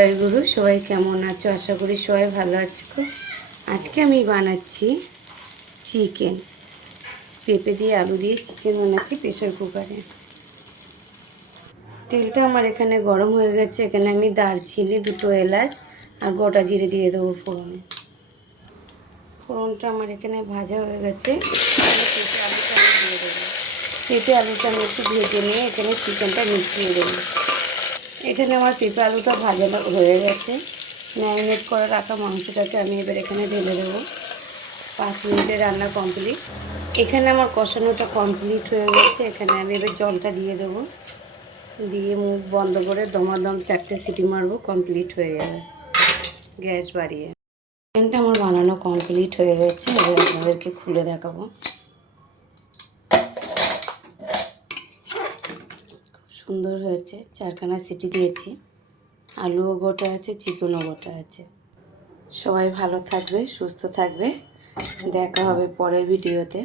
জয়গুরু, সবাই কেমন আছো? আশা করি সবাই ভালো আছো। আজকে আমি বানাচ্ছি চিকেন, পেঁপে দিয়ে আলু দিয়ে চিকেন বানাচ্ছি প্রেশার কুকারে। তেলটা আমার এখানে গরম হয়ে গেছে। এখানে আমি দারচিনি, দুটো এলাচ আর গোটা জিরে দিয়ে দেবো ফোড়নে। ফোড়নটা আমার এখানে ভাজা হয়ে গেছে। পেঁপে আলুটা আমি দিয়ে দেবো। পেঁপে আলুটা আমি একটু ভেজে নিয়ে এখানে চিকেনটা মিশিয়ে দেবো। এখানে আমার পেঁপে আলুটা ভাজা হয়ে গেছে। ম্যারিনেট করে রাখা মাংসটাকে আমি এবার এখানে ঢেলে দেবো। 5 মিনিটে রান্না কমপ্লিট। এখানে আমার কষানোটা কমপ্লিট হয়ে গেছে। এখানে আমি এবার জলটা দিয়ে দেবো। দিয়ে মুখ বন্ধ করে দমাদম 4টে সিটি মারবো, কমপ্লিট হয়ে যাবে। গ্যাস বাড়িয়ে চিকেনটা আমার বানানো কমপ্লিট হয়ে গেছে। এবার আপনাদেরকে খুলে দেখাবো। খুব সুন্দর হয়েছে। 4খানা সিটি দিয়েছি। আলুও গোটা আছে, চিকেনও গোটা আছে। সবাই ভালো থাকবে, সুস্থ থাকবে। দেখা হবে পরের ভিডিওতে।